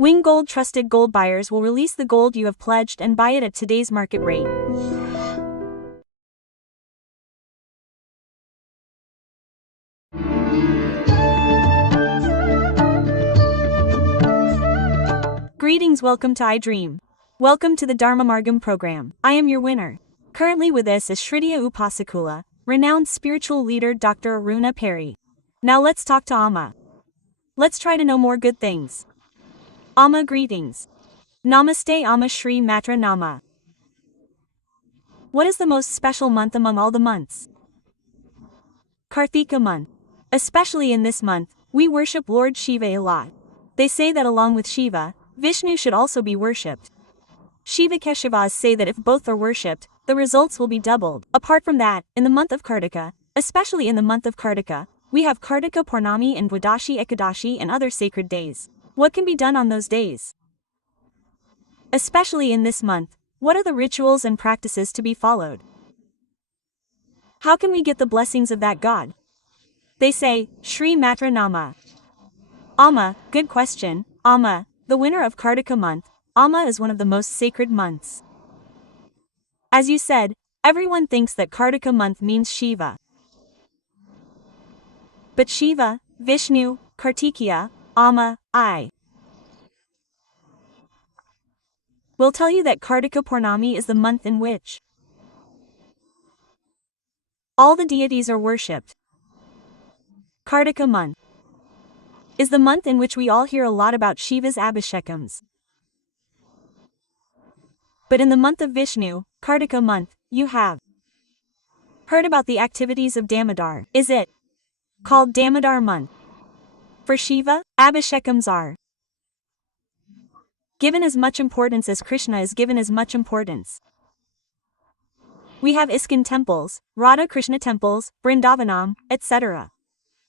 Wing Gold trusted gold buyers will release the gold you have pledged and buy it at today's market rate. Greetings, welcome to iDream. Welcome to the Dharma Margam program. I am your winner. Currently with us is Shridiya Upasakula, renowned spiritual leader Dr. Aruna Peri. Now let's talk to Amma. Let's try to know more good things. Amma, greetings. Namaste Amma Shri Matra Nama. What is the most special month among all the months? Karthika month. Especially in this month, we worship Lord Shiva a lot. They say that along with Shiva, Vishnu should also be worshipped. Shiva Keshivas say that if both are worshipped, the results will be doubled. Apart from that, in the month of Kartika, especially in the month of Kartika, we have Kartika Purnami and Dwadashi Ekadashi and other sacred days. What can be done on those days? Especially in this month, what are the rituals and practices to be followed? How can we get the blessings of that god? They say, Shri Matra Nama. Amma, good question, Amma, the winner of Kartika month. Amma is one of the most sacred months. As you said, everyone thinks that Kartika month means Shiva. But Shiva, Vishnu, Kartikeya, Amma, I will tell you that Kartika Purnami is the month in which all the deities are worshipped. Kartika month is the month in which we all hear a lot about Shiva's Abhishekams. But in the month of Vishnu, Kartika month, you have heard about the activities of Damodar. Is it called Damodar month? For Shiva, Abhishekams are given as much importance as Krishna is given as much importance. We have ISKCON temples, Radha Krishna temples, Vrindavanam, etc.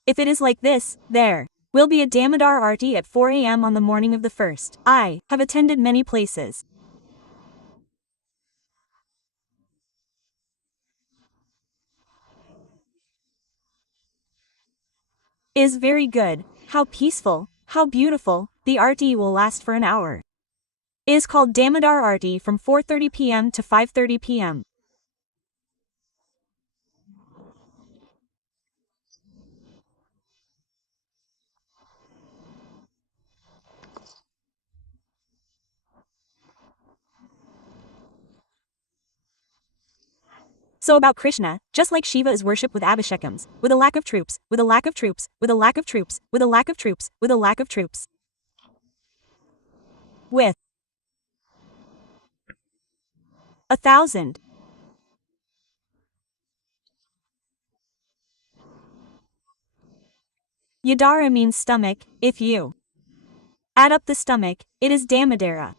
If it is like this, there will be a Damodar Aarti at 4 a.m. on the morning of the 1st. I have attended many places. Is very good, how peaceful, how beautiful, the Aarti will last for an hour. It is called Damodar Aarti from 4:30 p.m. to 5:30 p.m. So about Krishna, just like Shiva is worshipped with Abhishekams, with a lack of troops, with a lack of troops, with a lack of troops, with a lack of troops, with a lack of troops. With 1,000. Yadara means stomach. If you add up the stomach, it is Damodara.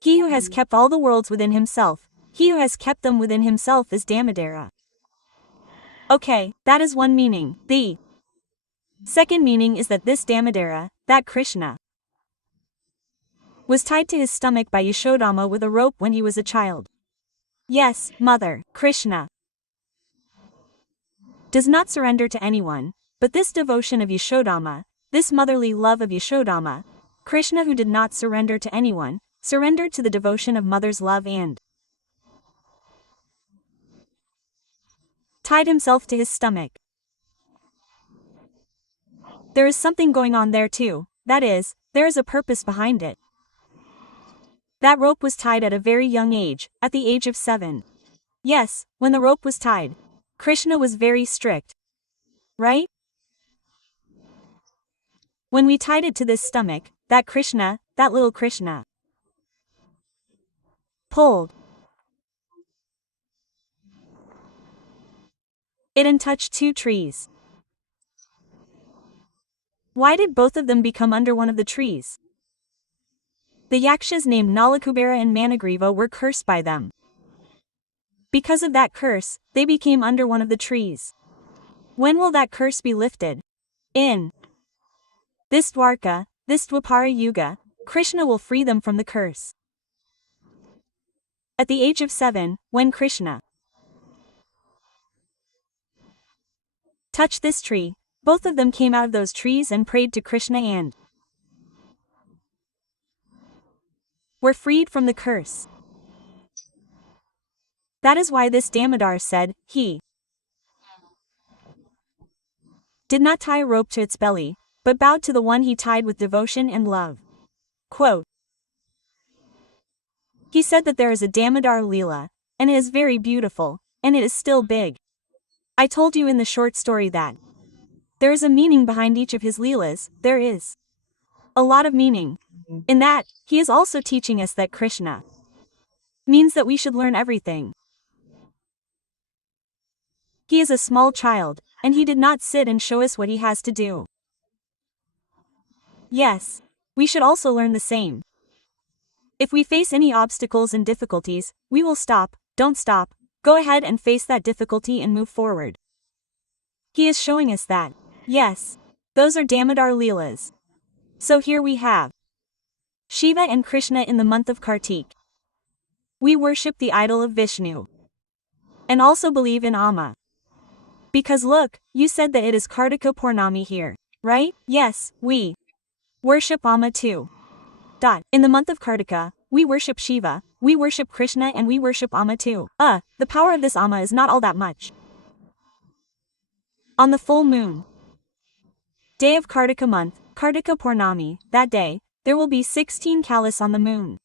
He who has kept all the worlds within himself, he who has kept them within himself is Damodara. Okay, that is one meaning. The second meaning is that this Damodara, that Krishna, was tied to his stomach by Yashodama with a rope when he was a child. Yes, mother, Krishna does not surrender to anyone, but this devotion of Yashodama, this motherly love of Yashodama, Krishna who did not surrender to anyone, surrendered to the devotion of mother's love and tied himself to his stomach. There is something going on there too, that is, there is a purpose behind it. That rope was tied at a very young age, at the age of 7. Yes, when the rope was tied, Krishna was very strict. Right? When we tied it to this stomach, that Krishna, that little Krishna, pulled it and touched 2 trees. Why did both of them become under one of the trees? The Yakshas named Nalakubera and Managriva were cursed by them. Because of that curse, they became under one of the trees. When will that curse be lifted? In this Dwarka, this Dwapara Yuga, Krishna will free them from the curse. At the age of 7, when Krishna touched this tree, both of them came out of those trees and prayed to Krishna and were freed from the curse. That is why this Damodar said, he did not tie a rope to its belly, but bowed to the one he tied with devotion and love. Quote, he said that there is a Damodar Leela, and it is very beautiful, and it is still big. I told you in the short story that there is a meaning behind each of his Leelas. There is a lot of meaning. In that, he is also teaching us that Krishna means that we should learn everything. He is a small child, and he did not sit and show us what he has to do. Yes, we should also learn the same. If we face any obstacles and difficulties, we will stop, don't stop, go ahead and face that difficulty and move forward. He is showing us that, yes, those are Damodar Leelas. So here we have Shiva and Krishna in the month of Kartik. We worship the idol of Vishnu. And also believe in Amma. Because look, you said that it is Kartika Purnami here, right? Yes, we worship Amma too. In the month of Kartika, we worship Shiva, we worship Krishna and we worship Amma too. The power of this Amma is not all that much. On the full moon day of Kartika month, Kartika Purnami, that day, there will be 16 kalas on the moon.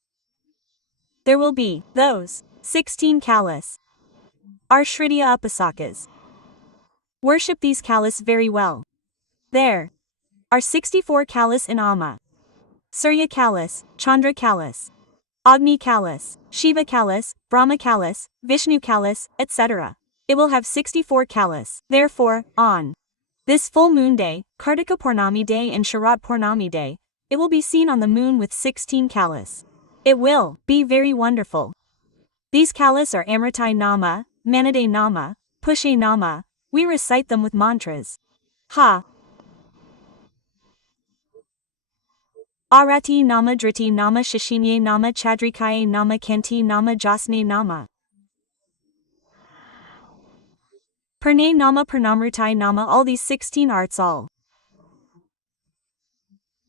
There will be, those, 16 kalas. Our Shridiya Upasakas worship these kalas very well. There are 64 kalas in Amma. Surya Kalas, Chandra Kalas, Agni Kalas, Shiva Kalas, Brahma Kalas, Vishnu Kalas, etc. It will have 64 kalas. Therefore, on this full moon day, Kartika Purnami day and Sharat Purnami day, it will be seen on the moon with 16 kalas. It will be very wonderful. These kalas are Amritai Nama, Manade Nama, Pushe Nama. We recite them with mantras. Arati Nama, Driti Nama, Shashinye Nama, Chadrikaye Nama, Kanti Nama, Jasne Nama, Purne Nama, Purnamritai Nama. All these 16 arts, all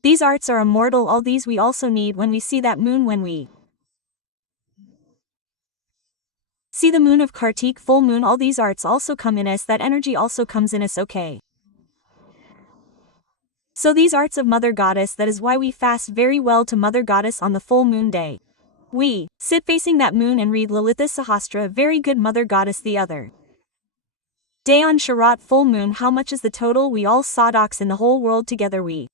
these arts are immortal. All these we also need when we see that moon, when we see the moon of Kartik, full moon. All these arts also come in us, that energy also comes in us, okay? So these arts of Mother Goddess, that is why we fast very well to Mother Goddess on the full moon day. We sit facing that moon and read Lalita Sahasra, very good Mother Goddess. The other day on Sharat full moon, how much is the total? We all sadhaks in the whole world together, we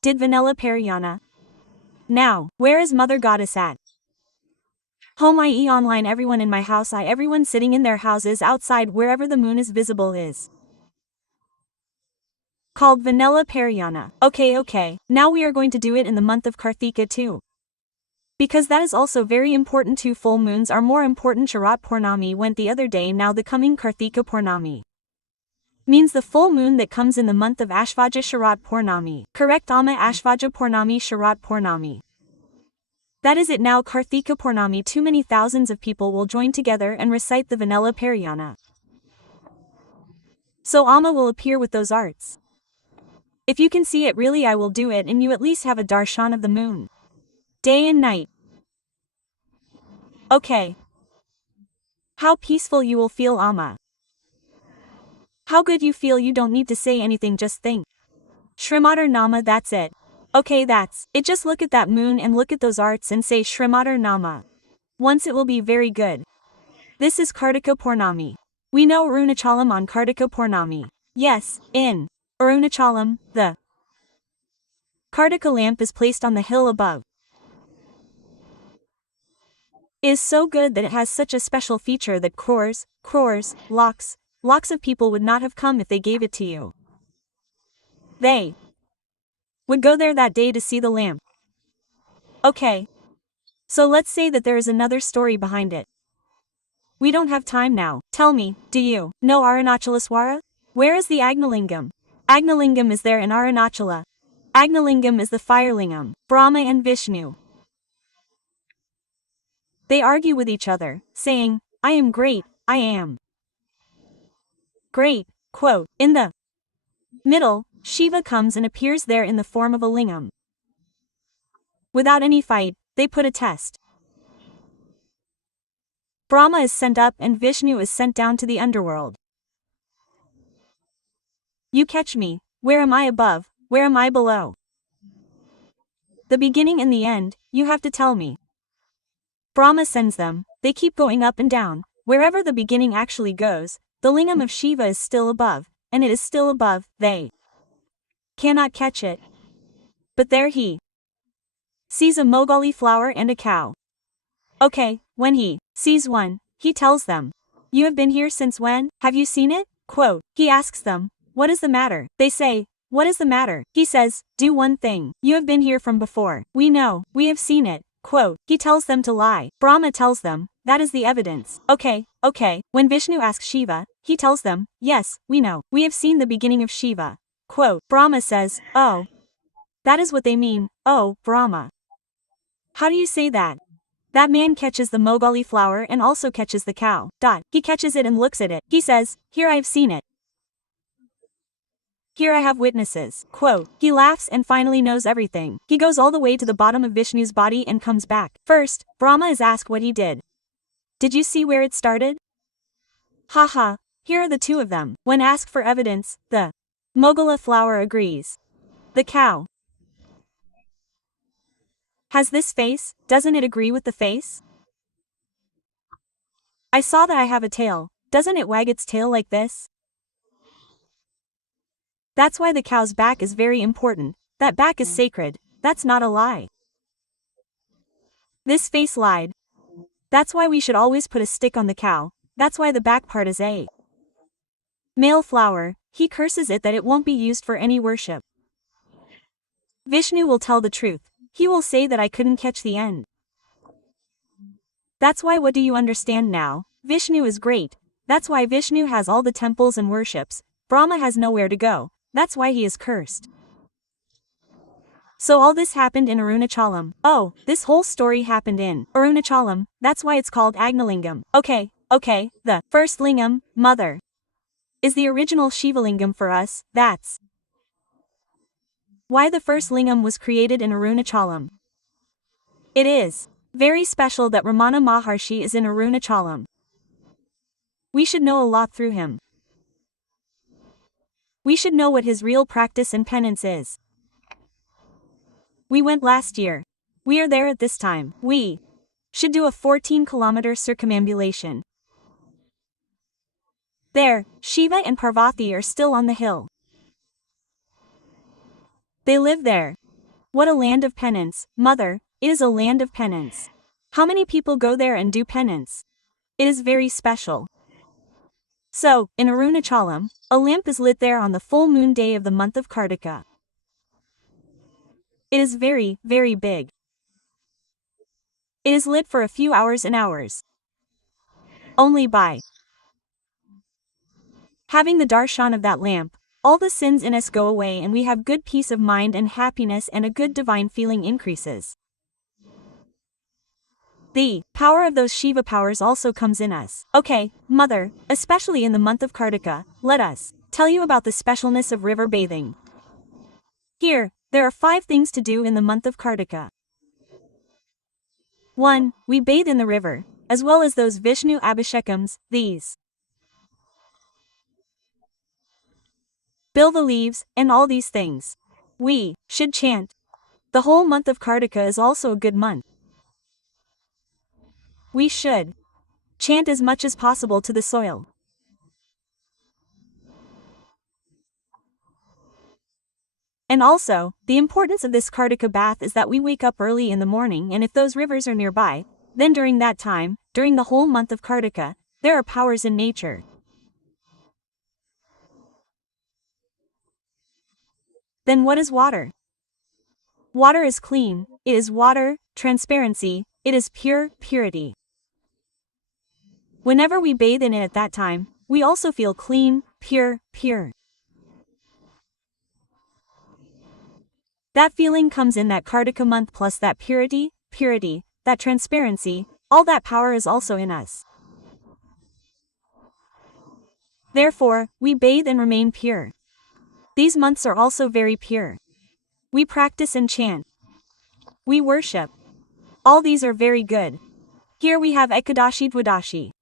did Vanilla Parayana. Now, where is Mother Goddess at? Home, i.e. online. Everyone in my house, everyone sitting in their houses, outside, wherever the moon is visible, is called Vanilla Parayana. Okay. Now we are going to do it in the month of Karthika too. Because that is also very important too. Full moons are more important. Sharat Purnami went the other day. Now the coming Karthika Purnami means the full moon that comes in the month of Ashvaja Sharat Purnami. Correct, Amma, Ashvaja Purnami, Sharat Purnami. That is it now. Karthika Purnami, too many thousands of people will join together and recite the Vanilla Parayana. So Amma will appear with those arts. If you can see it, really I will do it, and you at least have a darshan of the moon. Day and night. Okay. How peaceful you will feel, Amma. How good you feel. You don't need to say anything, just think. Shrimadar Nama, that's it. Okay, that's it. Just look at that moon and look at those arts and say Shrimadar Nama. Once it will be very good. This is Kartika Purnami. We know Arunachalam on Kartika Purnami. Yes, in Arunachalam, the Kartika lamp is placed on the hill above. It is so good that it has such a special feature that crores, lakhs of people would not have come if they gave it to you. They would go there that day to see the lamp. Okay. So let's say that there is another story behind it. We don't have time now. Tell me, do you know Arunachalaswara? Where is the Agnalingam? Agnalingam is there in Arunachala. Agnalingam is the firelingam. Brahma and Vishnu, they argue with each other, saying, I am great, I am great. Quote, in the middle, Shiva comes and appears there in the form of a lingam. Without any fight, They put a test. Brahma is sent up and Vishnu is sent down to the underworld. You catch me, where am I above, where am I below? The beginning and the end, you have to tell me. Brahma sends them, they keep going up and down, wherever the beginning actually goes, the lingam of Shiva is still above, and it is still above, they cannot catch it. But there he sees a mogali flower and a cow. Okay, when he sees one, he tells them, you have been here since when, have you seen it? Quote, he asks them, what is the matter? They say, what is the matter? He says, do one thing, you have been here from before, we know, we have seen it. Quote, he tells them to lie. Brahma tells them, that is the evidence. Okay. When Vishnu asks Shiva, he tells them, yes, we know, we have seen the beginning of Shiva. Quote, Brahma says, oh. That is what they mean, oh, Brahma. How do you say that? That man catches the mogali flower and also catches the cow. He catches it and looks at it. He says, here I have seen it. Here I have witnesses. Quote, he laughs and finally knows everything. He goes all the way to the bottom of Vishnu's body and comes back. First, Brahma is asked what he did. Did you see where it started? Haha, here are the two of them. When asked for evidence, the mogala flower agrees. The cow has this face, doesn't it agree with the face? I saw that I have a tail, doesn't it wag its tail like this? That's why the cow's back is very important, that back is sacred, that's not a lie. This face lied. That's why we should always put a stick on the cow, that's why the back part is a male flower, he curses it that it won't be used for any worship. Vishnu will tell the truth, he will say that I couldn't catch the end. That's why what do you understand now? Vishnu is great, that's why Vishnu has all the temples and worships, Brahma has nowhere to go, that's why he is cursed. So all this happened in Arunachalam. Oh, this whole story happened in Arunachalam, that's why it's called Agnalingam. Okay, the first lingam, mother, is the original Shivalingam for us, that's why the first lingam was created in Arunachalam. It is very special that Ramana Maharshi is in Arunachalam. We should know a lot through him. We should know what his real practice and penance is. We went last year. We are there at this time. We should do a 14-kilometer circumambulation. There, Shiva and Parvati are still on the hill. They live there. What a land of penance, mother, it is a land of penance. How many people go there and do penance? It is very special. So, in Arunachalam, a lamp is lit there on the full moon day of the month of Karthika. It is very, very big. It is lit for a few hours and hours. Only by having the darshan of that lamp, all the sins in us go away and we have good peace of mind and happiness and a good divine feeling increases. The power of those Shiva powers also comes in us. Okay, mother, especially in the month of Karthika, let us tell you about the specialness of river bathing. Here, there are 5 things to do in the month of Karthika. 1. We bathe in the river, as well as those Vishnu Abhishekams, these bill the leaves, and all these things. We should chant. The whole month of Karthika is also a good month. We should chant as much as possible to the soil. And also, the importance of this Karthika bath is that we wake up early in the morning and if those rivers are nearby, then during that time, during the whole month of Karthika, there are powers in nature. Then what is water? Water is clean, it is water, transparency, it is pure, purity. Whenever we bathe in it at that time, we also feel clean, pure. That feeling comes in that Karthika month plus that purity, that transparency, all that power is also in us. Therefore, we bathe and remain pure. These months are also very pure. We practice and chant. We worship. All these are very good. Here we have Ekadashi Dwadashi.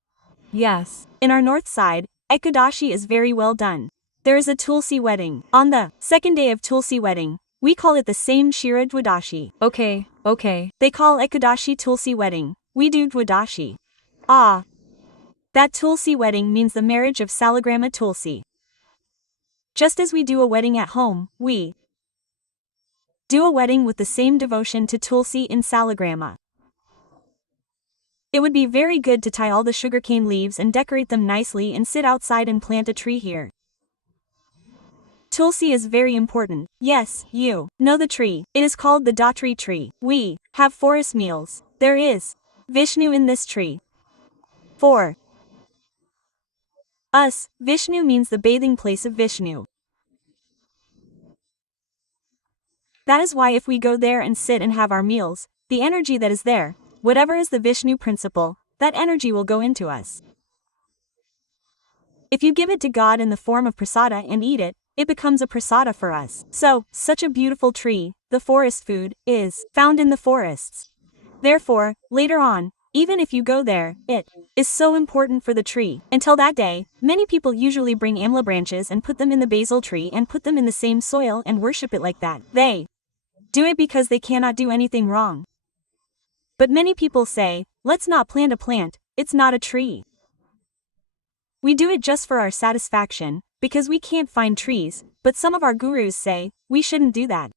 Yes. In our north side, Ekadashi is very well done. There is a Tulsi wedding. On the second day of Tulsi wedding, we call it the same Shira Dwadashi. Okay. They call Ekadashi Tulsi wedding. We do Dwadashi. Ah. That Tulsi wedding means the marriage of Salagrama Tulsi. Just as we do a wedding at home, we do a wedding with the same devotion to Tulsi in Salagrama. It would be very good to tie all the sugarcane leaves and decorate them nicely and sit outside and plant a tree here. Tulsi is very important. Yes, you know the tree. It is called the Datri tree. We have forest meals. There is Vishnu in this tree. For us, Vishnu means the bathing place of Vishnu. That is why if we go there and sit and have our meals, the energy that is there, whatever is the Vishnu principle, that energy will go into us. If you give it to God in the form of prasada and eat it, it becomes a prasada for us. So, such a beautiful tree, the forest food, is found in the forests. Therefore, later on, even if you go there, it is so important for the tree. Until that day, many people usually bring amla branches and put them in the basil tree and put them in the same soil and worship it like that. They do it because they cannot do anything wrong. But many people say, let's not plant a plant, it's not a tree. We do it just for our satisfaction, because we can't find trees, but some of our gurus say, we shouldn't do that.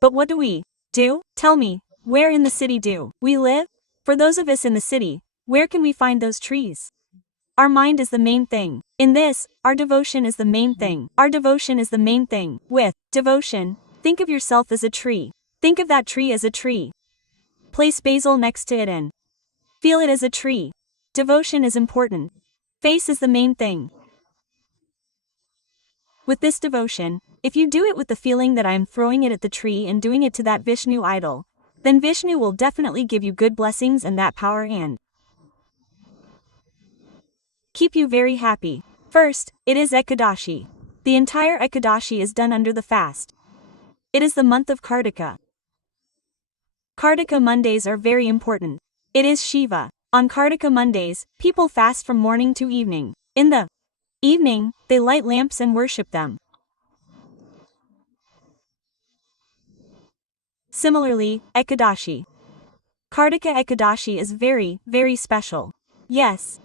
But what do we do? Tell me, where in the city do we live? For those of us in the city, where can we find those trees? Our mind is the main thing. In this, our devotion is the main thing. Our devotion is the main thing. With devotion, think of yourself as a tree. Think of that tree as a tree. Place basil next to it and feel it as a tree. Devotion is important. Face is the main thing. With this devotion, if you do it with the feeling that I am throwing it at the tree and doing it to that Vishnu idol, then Vishnu will definitely give you good blessings and that power and keep you very happy. First, it is Ekadashi. The entire Ekadashi is done under the fast. It is the month of Kartika. Kartika Mondays are very important. It is Shiva. On Kartika Mondays, people fast from morning to evening. In the evening, they light lamps and worship them. Similarly, Ekadashi. Kartika Ekadashi is very, very special. Yes.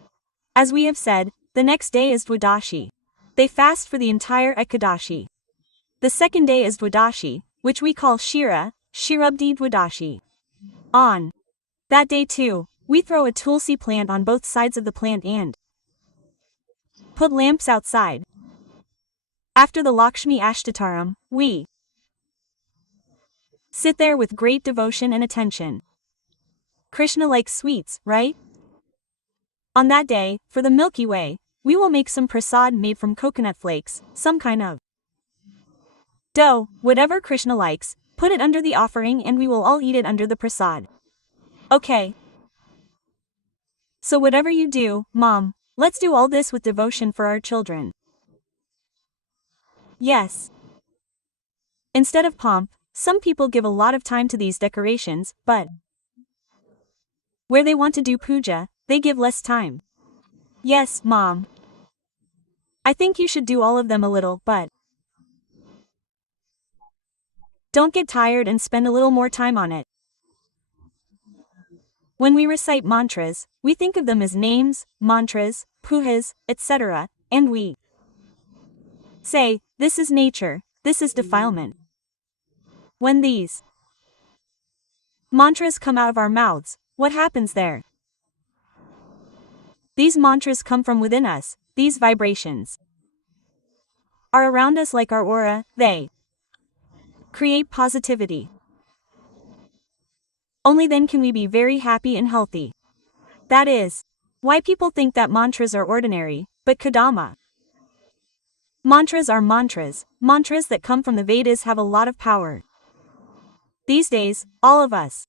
As we have said, the next day is Dwadashi. They fast for the entire Ekadashi. The second day is Dwadashi, which we call Shira, Shirabdi Dwadashi. On that day too, we throw a tulsi plant on both sides of the plant and put lamps outside. After the Lakshmi Ashtataram, we sit there with great devotion and attention. Krishna likes sweets, right? On that day, for the Milky Way, we will make some prasad made from coconut flakes, some kind of dough, whatever Krishna likes, put it under the offering and we will all eat it under the prasad. Okay. So whatever you do, Mom, let's do all this with devotion for our children. Yes. Instead of pomp, some people give a lot of time to these decorations, but where they want to do puja, they give less time. Yes, Mom. I think you should do all of them a little, but don't get tired and spend a little more time on it. When we recite mantras, we think of them as names, mantras, pujas, etc., and we say, this is nature, this is defilement. When these mantras come out of our mouths, what happens there? These mantras come from within us, these vibrations are around us like our aura, they create positivity. Only then can we be very happy and healthy. That is why people think that mantras are ordinary, but Kadama. Mantras are mantras, mantras that come from the Vedas have a lot of power. These days, all of us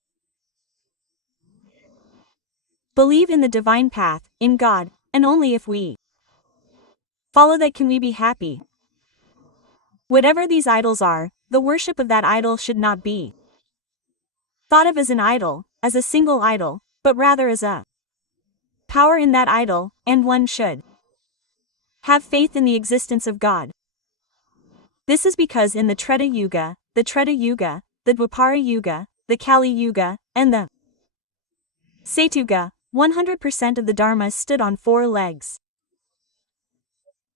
believe in the divine path, in God, and only if we follow that can we be happy. Whatever these idols are, the worship of that idol should not be thought of as an idol, as a single idol, but rather as a power in that idol, and one should have faith in the existence of God. This is because in the Treta Yuga, the Dwapara Yuga, the Kali Yuga, and the Satyuga, 100% of the Dharma stood on 4 legs.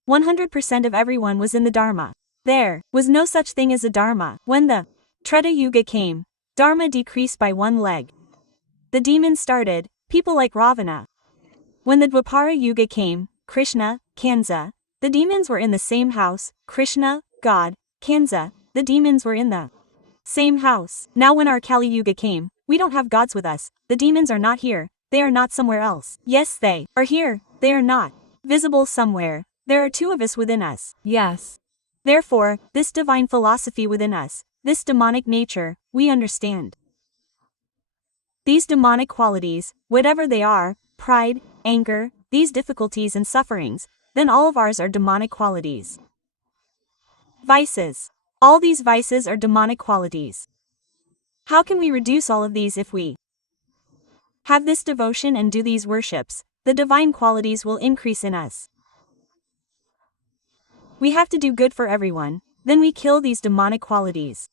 100% of everyone was in the Dharma. There was no such thing as a Dharma. When the Treta Yuga came, Dharma decreased by 1 leg. The demons started, people like Ravana. When the Dwapara Yuga came, Krishna, Kansa, the demons were in the same house, Krishna, God, Kansa, the demons were in the same house. Now when our Kali Yuga came, we don't have gods with us, the demons are not here, they are not somewhere else. Yes, they are here, they are not visible somewhere, there are 2 of us within us. Yes. Therefore, this divine philosophy within us, this demonic nature, we understand. These demonic qualities, whatever they are, pride, anger, these difficulties and sufferings, then all of ours are demonic qualities. Vices. All these vices are demonic qualities. How can we reduce all of these if we have this devotion and do these worships? The divine qualities will increase in us. We have to do good for everyone, then we kill these demonic qualities.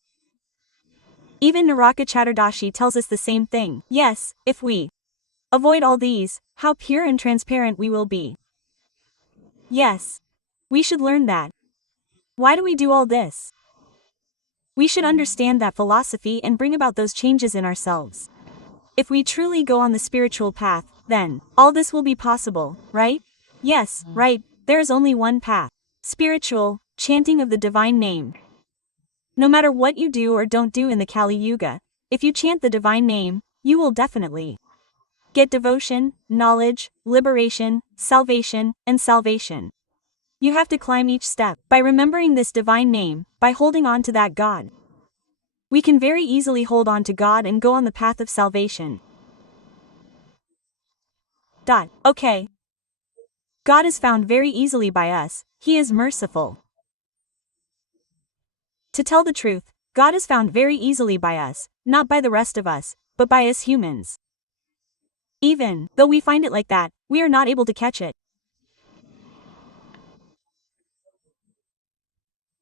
Even Naraka Chaturdashi tells us the same thing. Yes, if we avoid all these, how pure and transparent we will be. Yes. We should learn that. Why do we do all this? We should understand that philosophy and bring about those changes in ourselves. If we truly go on the spiritual path, then all this will be possible, right? Yes, right, there is only one path. Spiritual, chanting of the divine name. No matter what you do or don't do in the Kali Yuga, if you chant the divine name, you will definitely get devotion, knowledge, liberation, salvation, and salvation. You have to climb each step by remembering this divine name, by holding on to that God. We can very easily hold on to God and go on the path of salvation. Okay. God is found very easily by us, He is merciful. To tell the truth, God is found very easily by us, not by the rest of us, but by us humans. Even though we find it like that, we are not able to catch it.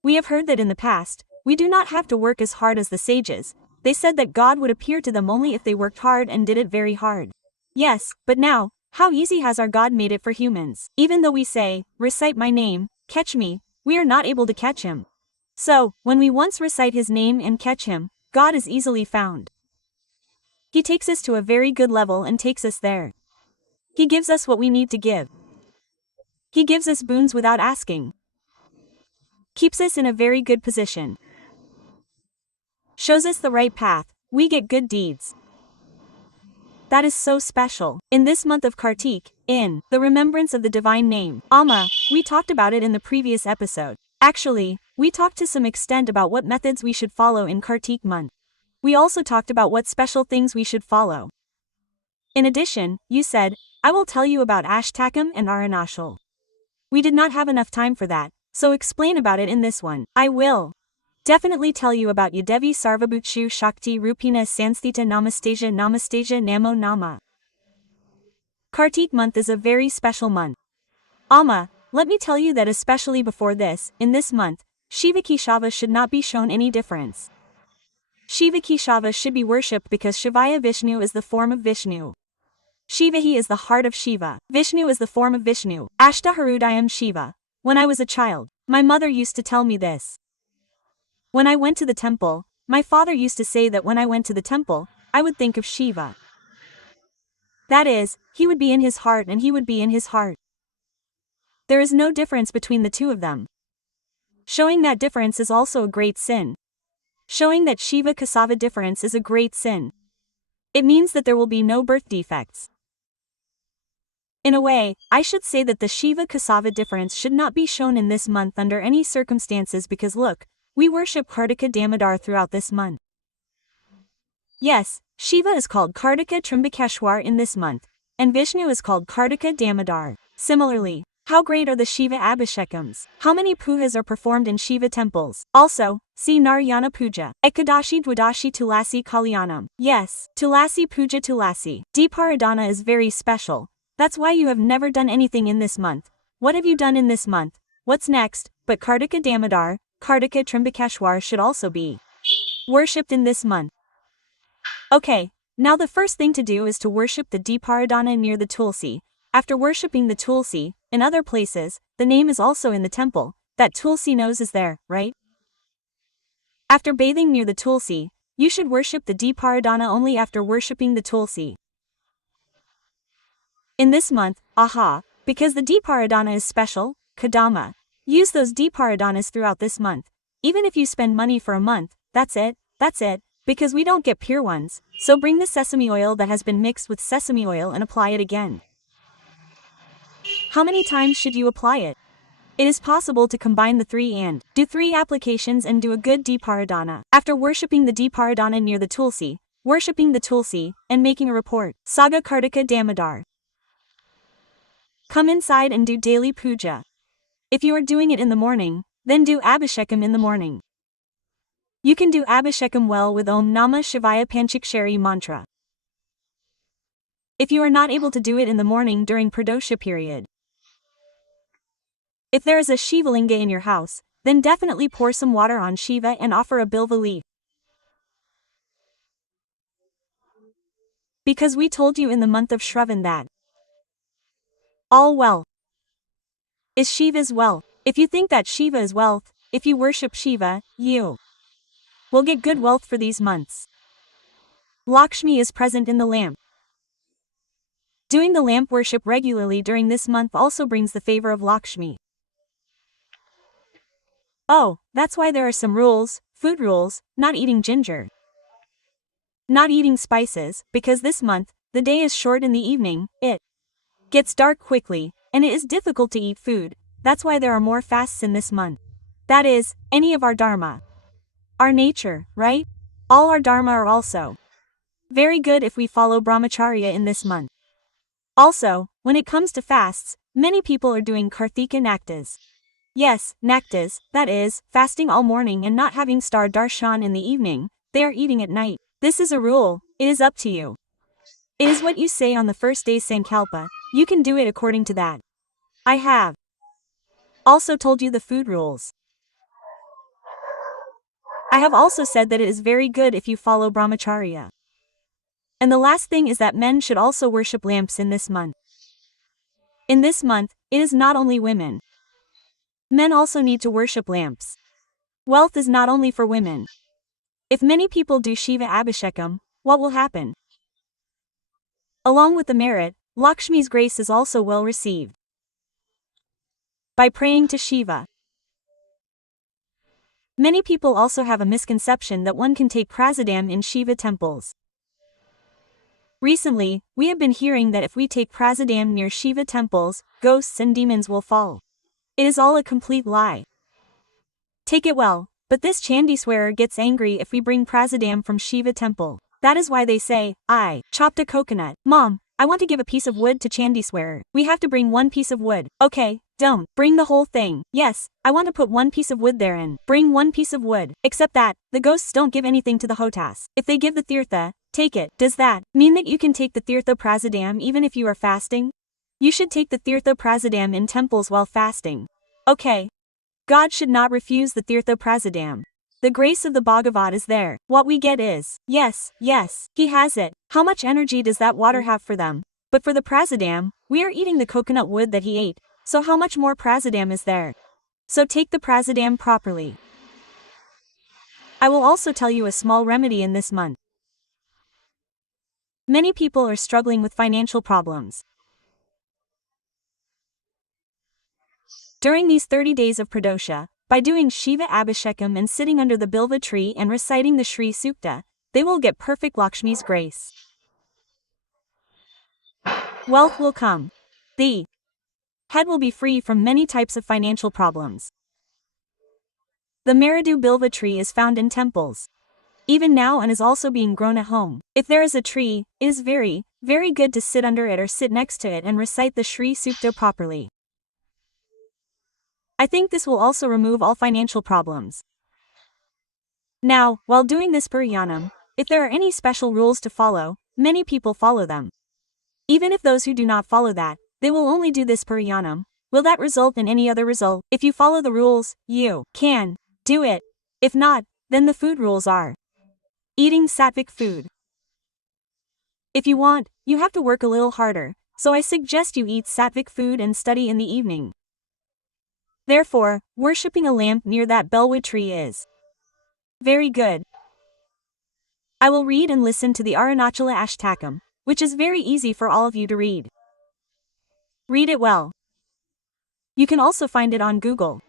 We have heard that in the past, we do not have to work as hard as the sages. They said that God would appear to them only if they worked hard and did it very hard. Yes, but now, how easy has our God made it for humans? Even though we say, recite my name, catch me, we are not able to catch Him. So, when we once recite His name and catch Him, God is easily found. He takes us to a very good level and takes us there. He gives us what we need to give. He gives us boons without asking. Keeps us in a very good position. Shows us the right path, we get good deeds. That is so special. In this month of Kartik, in the remembrance of the divine name, Amma, we talked about it in the previous episode. Actually, we talked to some extent about what methods we should follow in Kartik month. We also talked about what special things we should follow. In addition, you said, I will tell you about Ashtakam and Aranashal. We did not have enough time for that, so explain about it in this one. I will definitely tell you about Yadevi Sarvabhutshu Shakti Rupina Sanstita Namastasia Namo Nama. Kartik month is a very special month. Amma, let me tell you that especially before this, in this month, Shiva Keshava should not be shown any difference. Shiva Keshava should be worshipped because Shivaya Vishnu is the form of Vishnu. Shivahi is the heart of Shiva. Vishnu is the form of Vishnu. Ashtaharudayam Shiva. When I was a child, my mother used to tell me this. When I went to the temple, my father used to say that when I went to the temple, I would think of Shiva. That is, he would be in his heart and he would be in his heart. There is no difference between the 2 of them. Showing that difference is also a great sin. Showing that Shiva Kesava difference is a great sin. It means that there will be no birth defects. In a way, I should say that the Shiva Kesava difference should not be shown in this month under any circumstances because look, we worship Kartika Damodar throughout this month. Yes, Shiva is called Kartika Trimbakeshwar in this month, and Vishnu is called Kartika Damodar. Similarly, How great are the Shiva Abhishekams? How many pujas are performed in Shiva temples? Also, see Narayana Puja. Ekadashi Dwadashi Tulasi Kalyanam. Yes, Tulasi Puja Tulasi. Deeparadana is very special. That's why you have never done anything in this month. What have you done in this month? What's next? But Karthika Damodar, Karthika Trimbakeshwar should also be worshipped in this month. Okay, now the first thing to do is to worship the Deeparadana near the Tulsi. After worshipping the Tulsi, in other places, the name is also in the temple, that Tulsi knows is there, right? After bathing near the Tulsi, you should worship the Deeparadana only after worshipping the Tulsi. In this month, because the Deeparadana is special, Kadama. Use those Deeparadanas throughout this month. Even if you spend money for a month, that's it, because we don't get pure ones, so bring the sesame oil that has been mixed with sesame oil and apply it again. How many times should you apply it? It is possible to combine the three and do 3 applications and do a good Deeparadana. After worshipping the Deeparadana near the Tulsi, worshipping the Tulsi, and making a report, Saga Karthika Damodar. Come inside and do daily puja. If you are doing it in the morning, then do Abhishekam in the morning. You can do Abhishekam well with Om Namah Shivaya Panchakshari mantra. If you are not able to do it in the morning during Pradosha period. If there is a Shivalinga in your house, then definitely pour some water on Shiva and offer a bilva leaf. Because we told you in the month of Shravan that all well is Shiva's wealth. If you think that Shiva is wealth, if you worship Shiva, you will get good wealth for these months. Lakshmi is present in the lamp. Doing the lamp worship regularly during this month also brings the favor of Lakshmi. Oh, that's why there are some rules, food rules, not eating ginger. Not eating spices, because this month, the day is short in the evening, it gets dark quickly, and it is difficult to eat food, that's why there are more fasts in this month. That is, any of our dharma. Our nature, right? All our dharma are also very good if we follow brahmacharya in this month. Also, when it comes to fasts, many people are doing Karthika Naktas. Yes, Naktas, that is, fasting all morning and not having star darshan in the evening, they are eating at night. This is a rule, it is up to you. It is what you say on the first day Sankalpa, you can do it according to that. I have also told you the food rules. I have also said that it is very good if you follow brahmacharya. And the last thing is that men should also worship lamps in this month. In this month, it is not only women. Men also need to worship lamps. Wealth is not only for women. If many people do Shiva Abhishekam, what will happen? Along with the merit, Lakshmi's grace is also well received. By praying to Shiva. Many people also have a misconception that one can take prasadam in Shiva temples. Recently, we have been hearing that if we take prasadam near Shiva temples, ghosts and demons will fall. It is all a complete lie. Take it well, but this Chandiswarer gets angry if we bring prasadam from Shiva temple. That is why they say, I chopped a coconut. Mom, I want to give a piece of wood to Chandiswarer. We have to bring 1 piece of wood. Okay, don't. Bring the whole thing. Yes, I want to put 1 piece of wood therein. Bring 1 piece of wood. Except that, the ghosts don't give anything to the hotas. If they give the tirtha, take it. Does that mean that you can take the tirtha prasadam even if you are fasting? You should take the tirtha prasadam in temples while fasting. Okay. God should not refuse the tirtha prasadam. The grace of the Bhagavat is there. What we get is, yes, he has it. How much energy does that water have for them? But for the prasadam, we are eating the coconut wood that he ate, so how much more prasadam is there? So take the prasadam properly. I will also tell you a small remedy in this month. Many people are struggling with financial problems. During these 30 days of Pradosha, by doing Shiva Abhishekam and sitting under the Bilva tree and reciting the Shri Sukta, they will get perfect Lakshmi's grace. Wealth will come. The head will be free from many types of financial problems. The Maridu Bilva tree is found in temples. Even now and is also being grown at home. If there is a tree, it is very, very good to sit under it or sit next to it and recite the Shri Sukta properly. I think this will also remove all financial problems. Now, while doing this pariyanam, if there are any special rules to follow, many people follow them. Even if those who do not follow that, they will only do this pariyanam, will that result in any other result? If you follow the rules, you can do it. If not, then the food rules are eating sattvic food. If you want, you have to work a little harder, so I suggest you eat sattvic food and study in the evening. Therefore, worshipping a lamp near that bellwood tree is very good. I will read and listen to the Arunachala Ashtakam, which is very easy for all of you to read. Read it well. You can also find it on Google.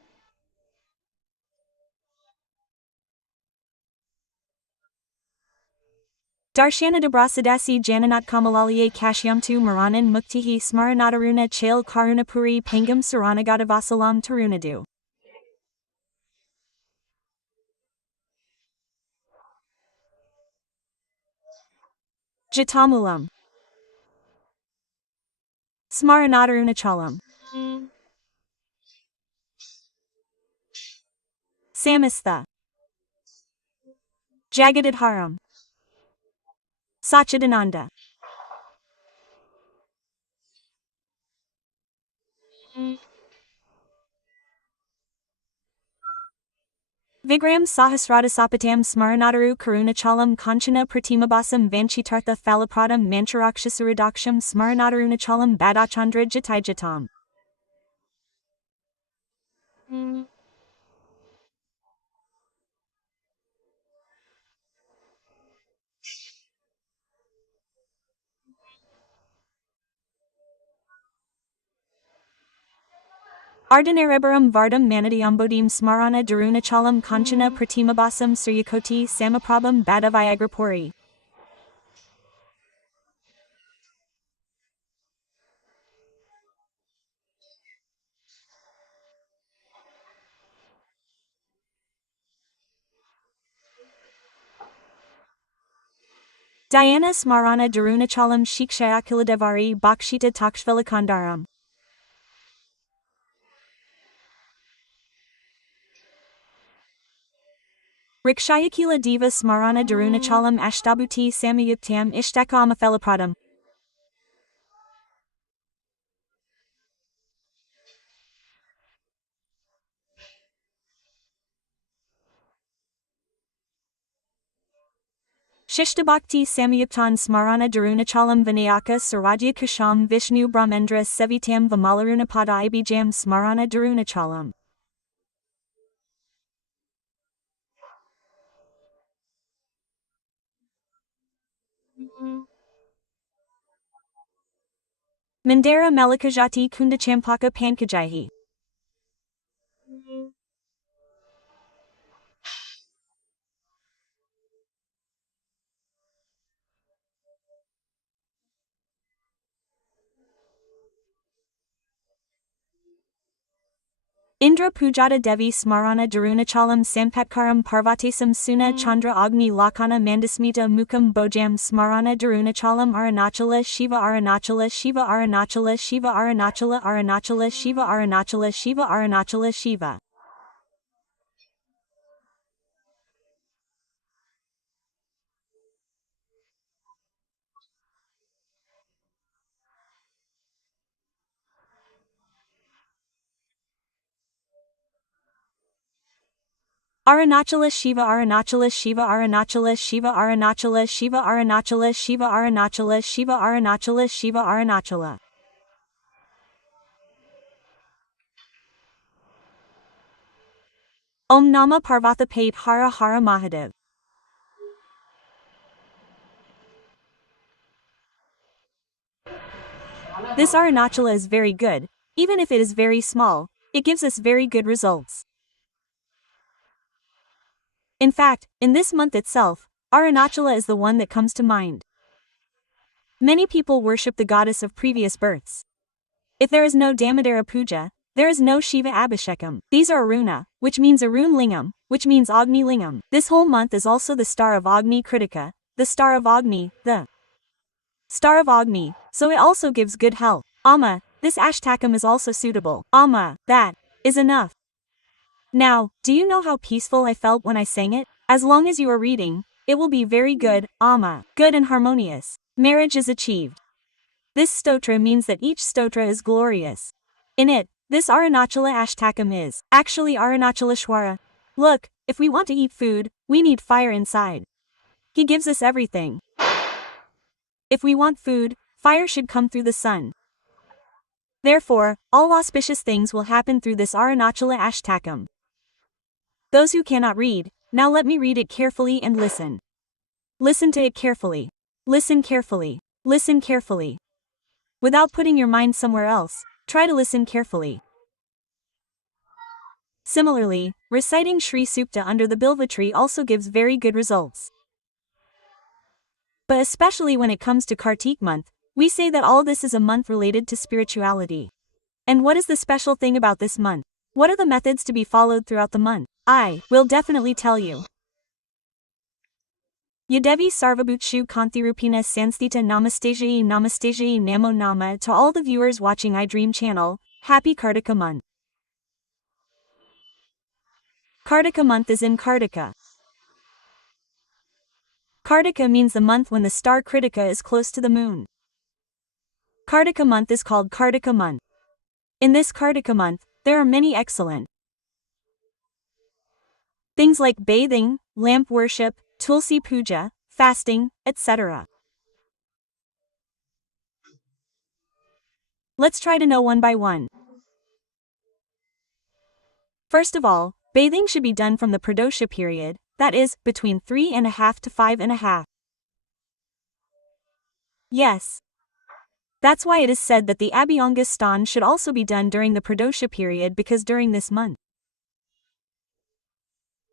Darshanadabrasadasi Jananat Kamalaliye Kashyamtu Maranan Muktihi Smaranadaruna Chail Karunapuri Pangam Saranagadabasalam Tarunadu. Jatamulam. Smaranadarunachalam. Samastha. Jagadadharam. Sachidananda. Vigram Sahasradasapatam Smaranadaru Karunachalam Kanchana Pratimabasam Vanchitartha Phalapradam Mancharakshasuradaksham Smaranadarunachalam Badachandra Jataijatam. Ardanarebaram Vardam Manadiyambodim Smarana Darunachalam Kanchana Pratimabasam Suryakoti Samaprabham Badaviagrapuri. Diana Smarana Darunachalam Shikshayakiladevari Bakshita Takshvelakandaram. Rikshayakila Diva Smarana Darunachalam Ashtabuti Samayuktam Ishtakamafelapradam. Shishtabhakti Samayuktan Smarana Darunachalam Vinayaka Sarajya Kusham Vishnu Brahmendra Sevitam Vimalarunapada Ibijam Smarana Darunachalam. Mandara Melikajati Kundachampaka Pankajahi. Indra Pujata Devi Smarana Darunachalam Sampatkaram Parvatesam Suna Chandra Agni Lakana Mandasmita Mukam Bojam Smarana Darunachalam Arunachala Shiva Arunachala Shiva Arunachala Shiva Arunachala Arunachala Shiva Arunachala Shiva Arunachala Shiva. Arunachala Shiva Arunachala Shiva Arunachala Shiva Arunachala Shiva Arunachala Shiva Arunachala Shiva Arunachala Shiva Arunachala. Om Nama Parvatha Pate Hara Hara Mahadev. This Arunachala is very good, even if it is very small, it gives us very good results. In fact, in this month itself, Arunachala is the one that comes to mind. Many people worship the goddess of previous births. If there is no Damodara Puja, there is no Shiva Abhishekam. These are Aruna, which means Arun Lingam, which means Agni Lingam. This whole month is also the star of Agni Kritika, the star of Agni, the star of Agni, so it also gives good health. Amma, this Ashtakam is also suitable. Amma, that is enough. Now, do you know how peaceful I felt when I sang it? As long as you are reading, it will be very good, good and harmonious. Marriage is achieved. This stotra means that each stotra is glorious. In it, this Arunachala Ashtakam is actually Arunachaleshwara. Look, if we want to eat food, we need fire inside. He gives us everything. If we want food, fire should come through the sun. Therefore, all auspicious things will happen through this Arunachala Ashtakam. Those who cannot read, now let me read it carefully and listen. Listen to it carefully. Listen carefully. Listen carefully. Without putting your mind somewhere else, try to listen carefully. Similarly, reciting Shri Sukta under the Bilva tree also gives very good results. But especially when it comes to Kartik month, we say that all this is a month related to spirituality. And what is the special thing about this month? What are the methods to be followed throughout the month? I will definitely tell you. Yadevi Sarvabhutshu Kantirupina Sanstita Namastejayi Namo Nama. To all the viewers watching iDream channel, happy Kartika month. Kartika month is in Kartika. Kartika means the month when the star Kritika is close to the moon. Kartika month is called Kartika month. In this Kartika month, there are many excellent things like bathing, lamp worship, Tulsi Puja, fasting, etc. Let's try to know one by one. First of all, bathing should be done from the Pradosha period, that is, between 3.5 to 5.5. Yes. That's why it is said that the Abhyanga Stan should also be done during the Pradosha period, because during this month,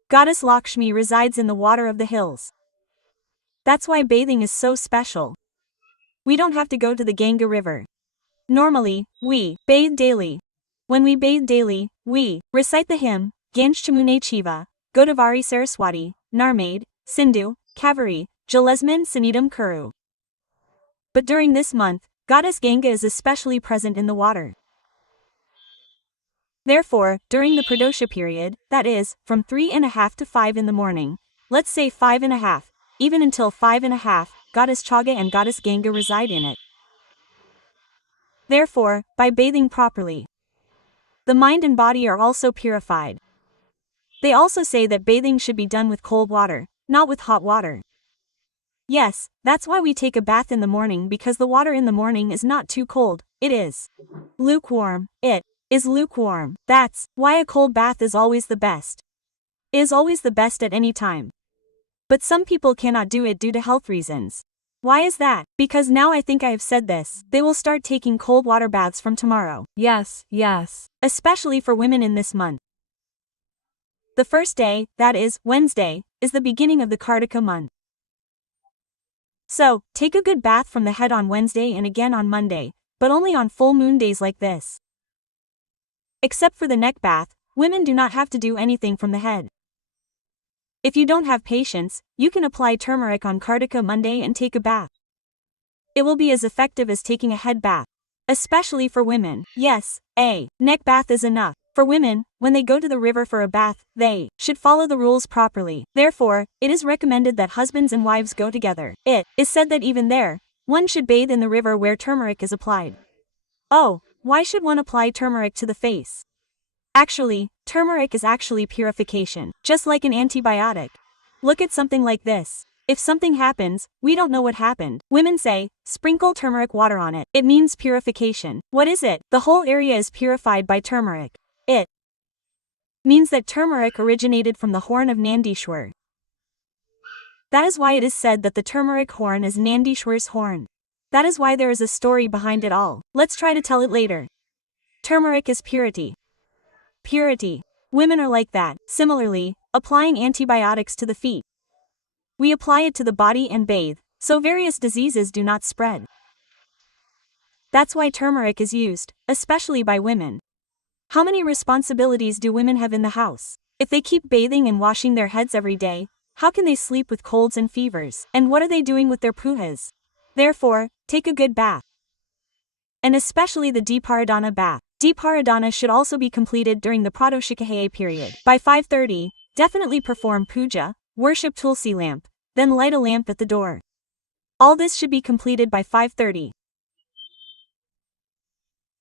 Goddess Lakshmi resides in the water of the hills. That's why bathing is so special. We don't have to go to the Ganga river. Normally, we bathe daily. When we bathe daily, we recite the hymn, Ganshchamune Chiva, Godavari Saraswati, Narmade, Sindhu, Kaveri, Jalesman Sanidam Kuru. But during this month, Goddess Ganga is especially present in the water. Therefore, during the Pradosha period, that is, from 3.5 to 5 in the morning, let's say 5.5, even until 5.5, Goddess Chaga and Goddess Ganga reside in it. Therefore, by bathing properly, the mind and body are also purified. They also say that bathing should be done with cold water, not with hot water. Yes, that's why we take a bath in the morning, because the water in the morning is not too cold, it is lukewarm. It is lukewarm. That's why a cold bath is always the best. Is always the best at any time. But some people cannot do it due to health reasons. Why is that? Because now I think I have said this, they will start taking cold water baths from tomorrow. Yes. Especially for women in this month. The first day, that is, Wednesday, is the beginning of the Kartika month. So, take a good bath from the head on Wednesday and again on Monday, but only on full moon days like this. Except for the neck bath, women do not have to do anything from the head. If you don't have patience, you can apply turmeric on Kartika Monday and take a bath. It will be as effective as taking a head bath. Especially for women. Yes, a neck bath is enough. For women, when they go to the river for a bath, they should follow the rules properly. Therefore, it is recommended that husbands and wives go together. It is said that even there, one should bathe in the river where turmeric is applied. Oh, why should one apply turmeric to the face? Actually, turmeric is actually purification, just like an antibiotic. Look at something like this. If something happens, we don't know what happened. Women say, sprinkle turmeric water on it. It means purification. What is it? The whole area is purified by turmeric. It means that turmeric originated from the horn of Nandishwar. That is why it is said that the turmeric horn is Nandishwar's horn. That is why there is a story behind it all. Let's try to tell it later. Turmeric is purity. Purity. Women are like that. Similarly, applying antibiotics to the feet. We apply it to the body and bathe, so various diseases do not spread. That's why turmeric is used, especially by women. How many responsibilities do women have in the house? If they keep bathing and washing their heads every day, how can they sleep with colds and fevers? And what are they doing with their pujas? Therefore, take a good bath. And especially the Deeparadana bath. Deeparadana should also be completed during the Pradoshikahaya period. By 5:30, definitely perform puja, worship Tulsi lamp, then light a lamp at the door. All this should be completed by 5:30.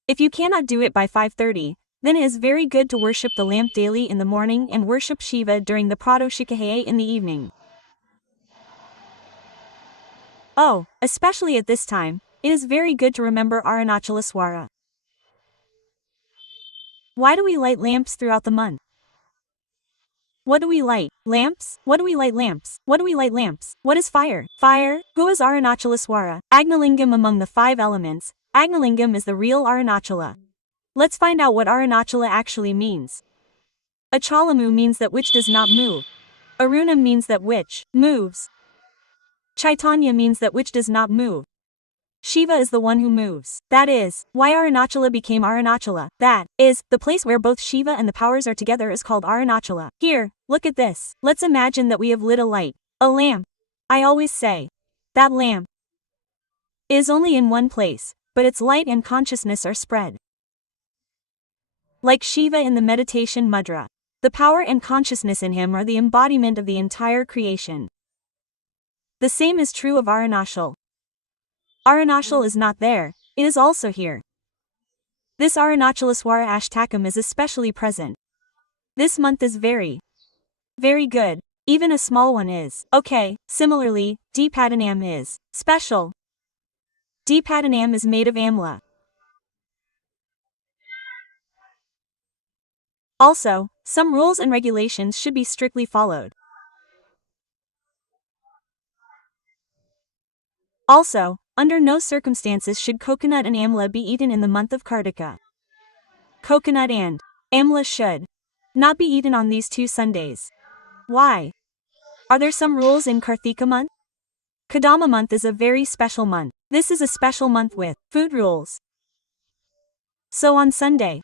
If you cannot do it by 5:30, then it is very good to worship the lamp daily in the morning and worship Shiva during the Pradoshikahaya in the evening. Oh, especially at this time, it is very good to remember Arunachalaswara. Why do we light lamps throughout the month? What do we light? Lamps? What do we light lamps? What do we light lamps? What is fire? Fire? Who is Arunachalaswara? Agnalingam among the 5 elements, Agnalingam is the real Arunachala. Let's find out what Arunachala actually means. Achalamu means that which does not move. Aruna means that which moves. Chaitanya means that which does not move. Shiva is the one who moves. That is, why Arunachala became Arunachala. That is, the place where both Shiva and the powers are together is called Arunachala. Here, look at this. Let's imagine that we have lit a light. A lamp. I always say, that lamp is only in one place, but its light and consciousness are spread. Like Shiva in the meditation mudra. The power and consciousness in him are the embodiment of the entire creation. The same is true of Arunachal. Arunachal is not there, it is also here. This Arunachalaswara Ashtakam is especially present. This month is very good. Even a small one is. Okay, similarly, Deepadanam is special. Deepadanam is made of amla. Also, some rules and regulations should be strictly followed. Also, under no circumstances should coconut and amla be eaten in the month of Kartika. Coconut and amla should not be eaten on these 2 Sundays. Why? Are there some rules in Karthika month? Kadama month is a very special month. This is a special month with food rules. So on Sunday,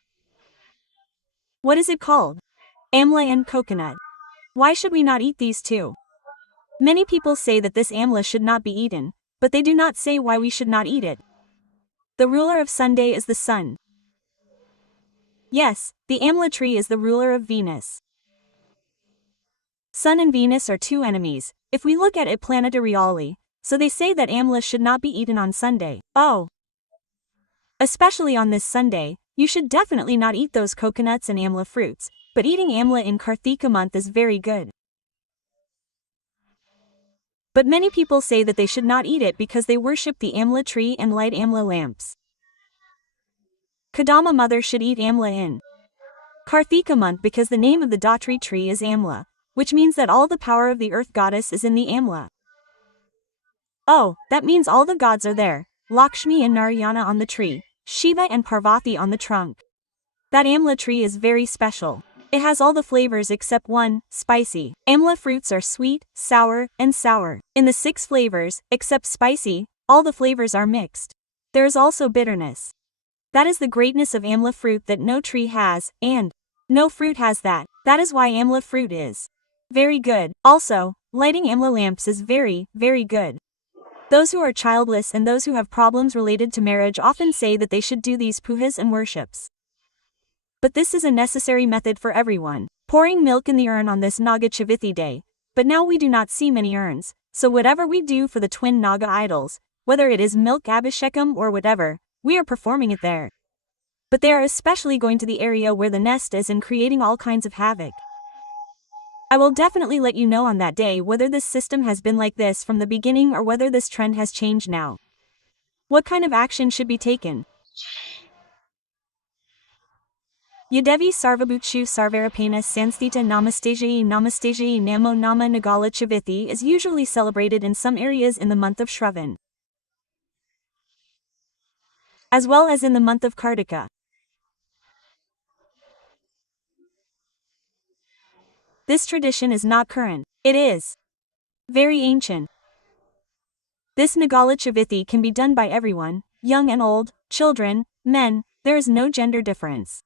what is it called? Amla and coconut. Why should we not eat these 2? Many people say that this amla should not be eaten, but they do not say why we should not eat it. The ruler of Sunday is the sun. Yes, the amla tree is the ruler of Venus. Sun and Venus are 2 enemies, if we look at it planetarially, so they say that amla should not be eaten on Sunday. Oh! Especially on this Sunday, you should definitely not eat those coconuts and amla fruits, but eating amla in Karthika month is very good. But many people say that they should not eat it because they worship the amla tree and light amla lamps. Kadama mother should eat amla in Karthika month because the name of the Datri tree is amla, which means that all the power of the earth goddess is in the amla. Oh, that means all the gods are there, Lakshmi and Narayana on the tree, Shiva and Parvati on the trunk. That amla tree is very special. It has all the flavors except one, spicy. Amla fruits are sweet, sour, and sour. In the 6 flavors, except spicy, all the flavors are mixed. There is also bitterness. That is the greatness of amla fruit that no tree has, and no fruit has that. That is why amla fruit is very good. Also, lighting amla lamps is very good. Those who are childless and those who have problems related to marriage often say that they should do these pujas and worships. But this is a necessary method for everyone. Pouring milk in the urn on this Naga Chavithi day. But now we do not see many urns, so whatever we do for the twin Naga idols, whether it is milk abhishekam or whatever, we are performing it there. But they are especially going to the area where the nest is and creating all kinds of havoc. I will definitely let you know on that day whether this system has been like this from the beginning or whether this trend has changed now. What kind of action should be taken? Yadevi Sarvabhutshu Sarvarapena Sanstita Namastejayi Namo Nama Nagala Chavithi is usually celebrated in some areas in the month of Shravan, as well as in the month of Kartika. This tradition is not current. It is very ancient. This Nagala Chavithi can be done by everyone, young and old, children, men, there is no gender difference.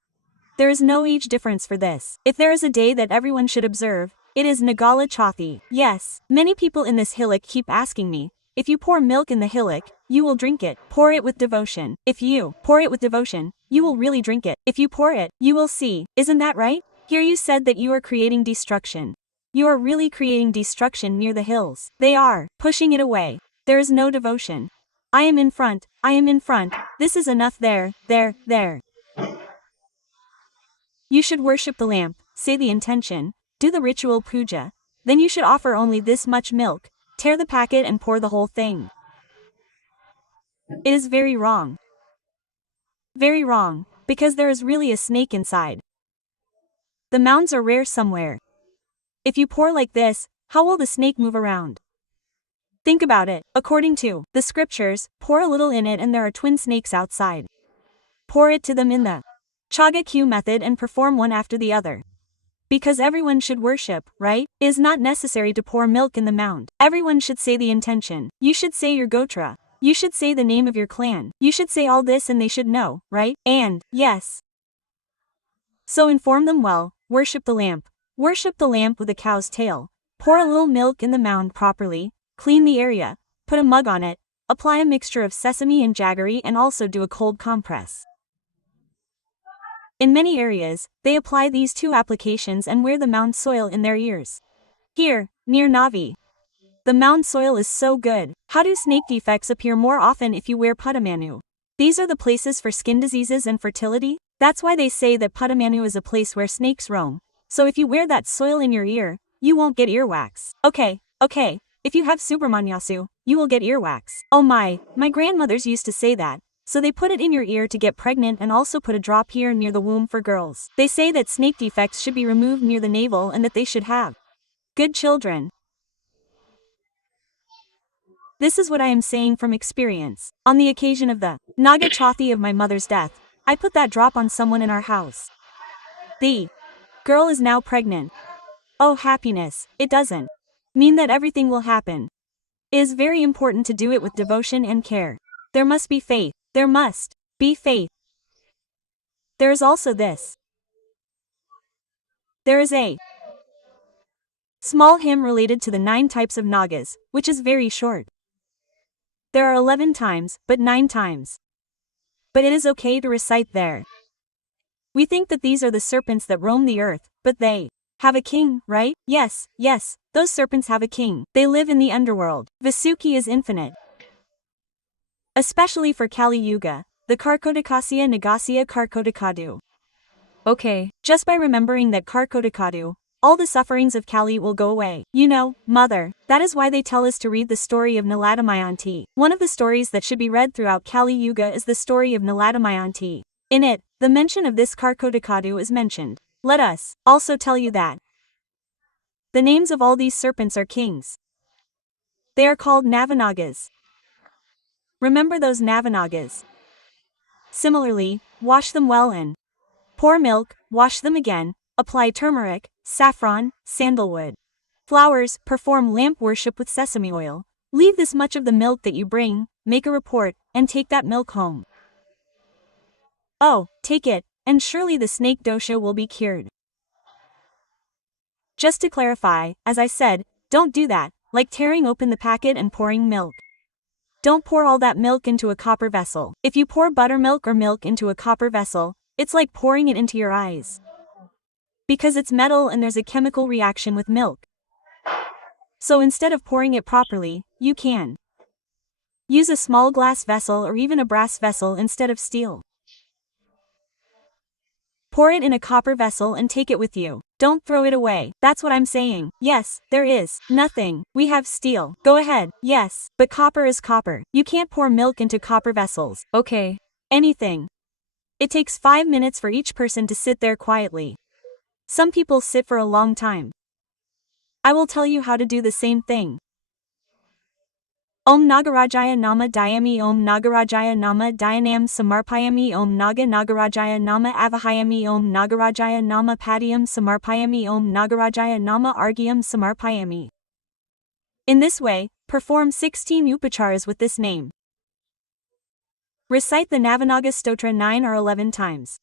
There is no age difference for this. If there is a day that everyone should observe, it is Nagala Chathi. Yes, many people in this hillock keep asking me, If you pour milk in the hillock, you will drink it. Pour it with devotion. If you pour it with devotion, you will really drink it. If you pour it, you will see. Isn't that right? Here you said that you are creating destruction. You are really creating destruction near the hills. They are pushing it away. There is no devotion. I am in front. I am in front. This is enough there. You should worship the lamp, say the intention, do the ritual puja. Then you should offer only this much milk, tear the packet and pour the whole thing. It is very wrong. Very wrong, because there is really a snake inside. The mounds are rare somewhere. If you pour like this, how will the snake move around? Think about it. According to the scriptures, pour a little in it and there are twin snakes outside. Pour it to them in the Chaga Q method and perform one after the other. Because everyone should worship, right? It is not necessary to pour milk in the mound. Everyone should say the intention. You should say your gotra. You should say the name of your clan. You should say all this and they should know, right? And, yes. So inform them well, worship the lamp. Worship the lamp with a cow's tail. Pour a little milk in the mound properly, clean the area, put a mug on it, apply a mixture of sesame and jaggery and also do a cold compress. In many areas, they apply these two applications and wear the mound soil in their ears. Here, near Navi. The mound soil is so good. How do snake defects appear more often if you wear Padamanu? These are the places for skin diseases and fertility. That's why they say that Padamanu is a place where snakes roam. So if you wear that soil in your ear, you won't get earwax. Okay. If you have Subramaniasu, you will get earwax. Oh my grandmothers used to say that. So they put it in your ear to get pregnant and also put a drop here near the womb for girls. They say that snake defects should be removed near the navel and that they should have good children. This is what I am saying from experience. On the occasion of the Naga Chathi of my mother's death, I put that drop on someone in our house. The girl is now pregnant. Oh happiness, it doesn't mean that everything will happen. It is very important to do it with devotion and care. There must be faith. There must be faith. There is also this. There is a small hymn related to the 9 types of Nagas, which is very short. There are 11 times, but 9 times. But it is okay to recite there. We think that these are the serpents that roam the earth, but they have a king, right? Yes, those serpents have a king. They live in the underworld. Vasuki is infinite. Especially for Kali Yuga, the Karkodakasya Nagasya Karkodakadu. Okay, just by remembering that Karkodakadu, all the sufferings of Kali will go away. You know, mother, that is why they tell us to read the story of Naladamayanti. One of the stories that should be read throughout Kali Yuga is the story of Naladamayanti. In it, the mention of this Karkodakadu is mentioned. Let us also tell you that the names of all these serpents are kings. They are called Navanagas. Remember those Navanagas. Similarly, wash them well and pour milk, wash them again, apply turmeric, saffron, sandalwood, flowers, perform lamp worship with sesame oil. Leave this much of the milk that you bring, make a report, and take that milk home. Oh, take it, and surely the snake dosha will be cured. Just to clarify, as I said, don't do that, like tearing open the packet and pouring milk. Don't pour all that milk into a copper vessel. If you pour buttermilk or milk into a copper vessel, it's like pouring it into your eyes. Because it's metal and there's a chemical reaction with milk. So instead of pouring it properly, you can use a small glass vessel or even a brass vessel instead of steel. Pour it in a copper vessel and take it with you. Don't throw it away. That's what I'm saying. Yes, there is nothing. We have steel. Go ahead. Yes, but copper is copper. You can't pour milk into copper vessels. Okay. Anything. It takes 5 minutes for each person to sit there quietly. Some people sit for a long time. I will tell you how to do the same thing. Om Nagarajaya Nama Dayami Om Nagarajaya Nama Dayanam Samarpayami Om Nagarajaya Nama Avahayami Om Nagarajaya Nama Padiyam Samarpayami Om Nagarajaya Nama Argyam Samarpayami. In this way, perform 16 upacharas with this name. Recite the Navanaga Stotra 9 or 11 times.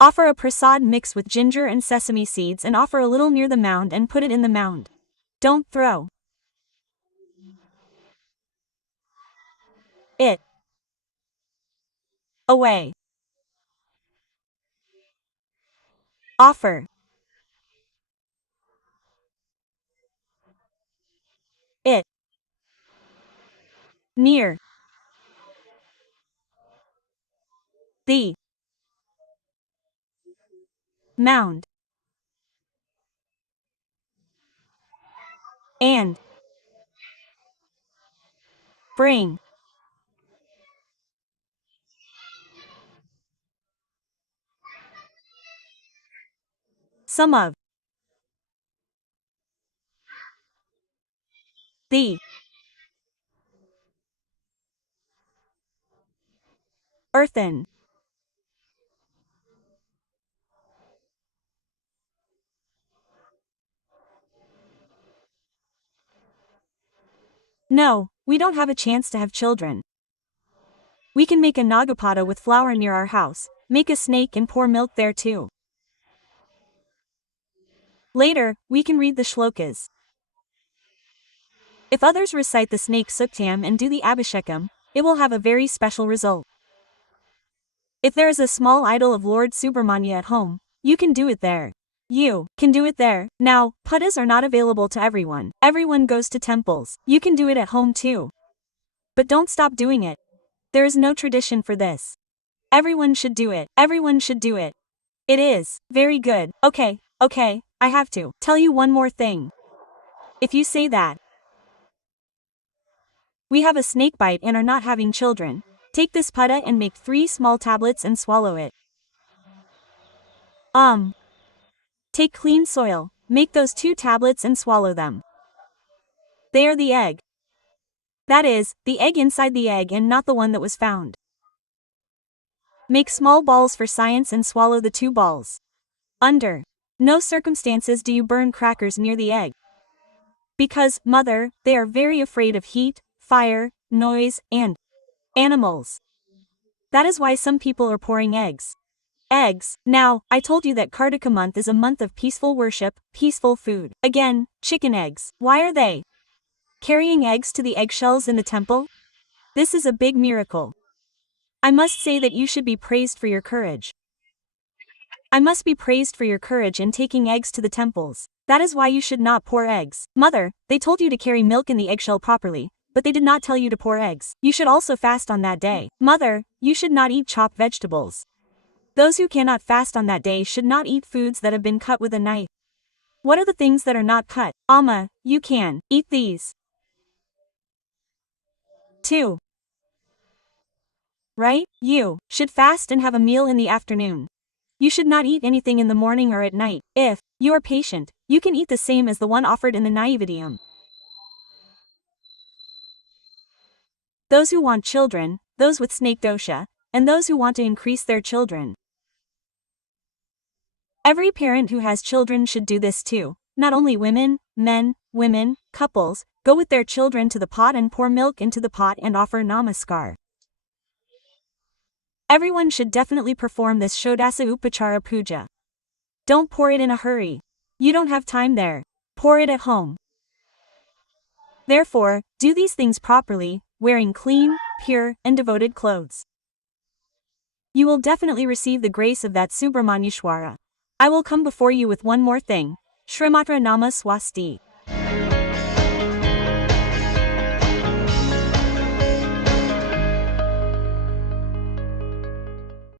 Offer a prasad mix with ginger and sesame seeds and offer a little near the mound and put it in the mound. Don't throw It. Away. Offer. It. Near. The. Mound. And. Bring. Some of. The. Earthen. No, we don't have a chance to have children. We can make a nagapada with flour near our house, make a snake and pour milk there too. Later, we can read the shlokas. If others recite the snake suktam and do the abhishekam, it will have a very special result. If there is a small idol of Lord Subramanya at home, you can do it there. You can do it there. Now, puttas are not available to everyone. Everyone goes to temples. You can do it at home too. But don't stop doing it. There is no tradition for this. Everyone should do it. Everyone should do it. It is very good. Okay, I have to tell you one more thing. If you say that we have a snake bite and are not having children, take this putta and make 3 small tablets and swallow it. Take clean soil, make those 2 tablets and swallow them. They are the egg. That is, the egg inside the egg and not the one that was found. Make small balls for science and swallow the 2 balls. Under no circumstances do you burn crackers near the egg. Because, mother, they are very afraid of heat, fire, noise, and animals. That is why some people are pouring eggs. Eggs. Now, I told you that Karthika month is a month of peaceful worship, peaceful food. Again, chicken eggs. Why are they carrying eggs to the eggshells in the temple? This is a big miracle. I must say that you should be praised for your courage. I must be praised for your courage in taking eggs to the temples. That is why you should not pour eggs. Mother, they told you to carry milk in the eggshell properly, but they did not tell you to pour eggs. You should also fast on that day. Mother, you should not eat chopped vegetables. Those who cannot fast on that day should not eat foods that have been cut with a knife. What are the things that are not cut? Amma, you can eat these. 2. Right? You should fast and have a meal in the afternoon. You should not eat anything in the morning or at night. If you are patient, you can eat the same as the one offered in the Naivediyam. Those who want children, those with snake dosha, and those who want to increase their children. Every parent who has children should do this too. Not only women, men, women, couples, go with their children to the pot and pour milk into the pot and offer namaskar. Everyone should definitely perform this Shodasa Upachara Puja. Don't pour it in a hurry. You don't have time there. Pour it at home. Therefore, do these things properly, wearing clean, pure, and devoted clothes. You will definitely receive the grace of that Subramanyeshwara. I will come before you with one more thing. Shrimatra Nama Swasti.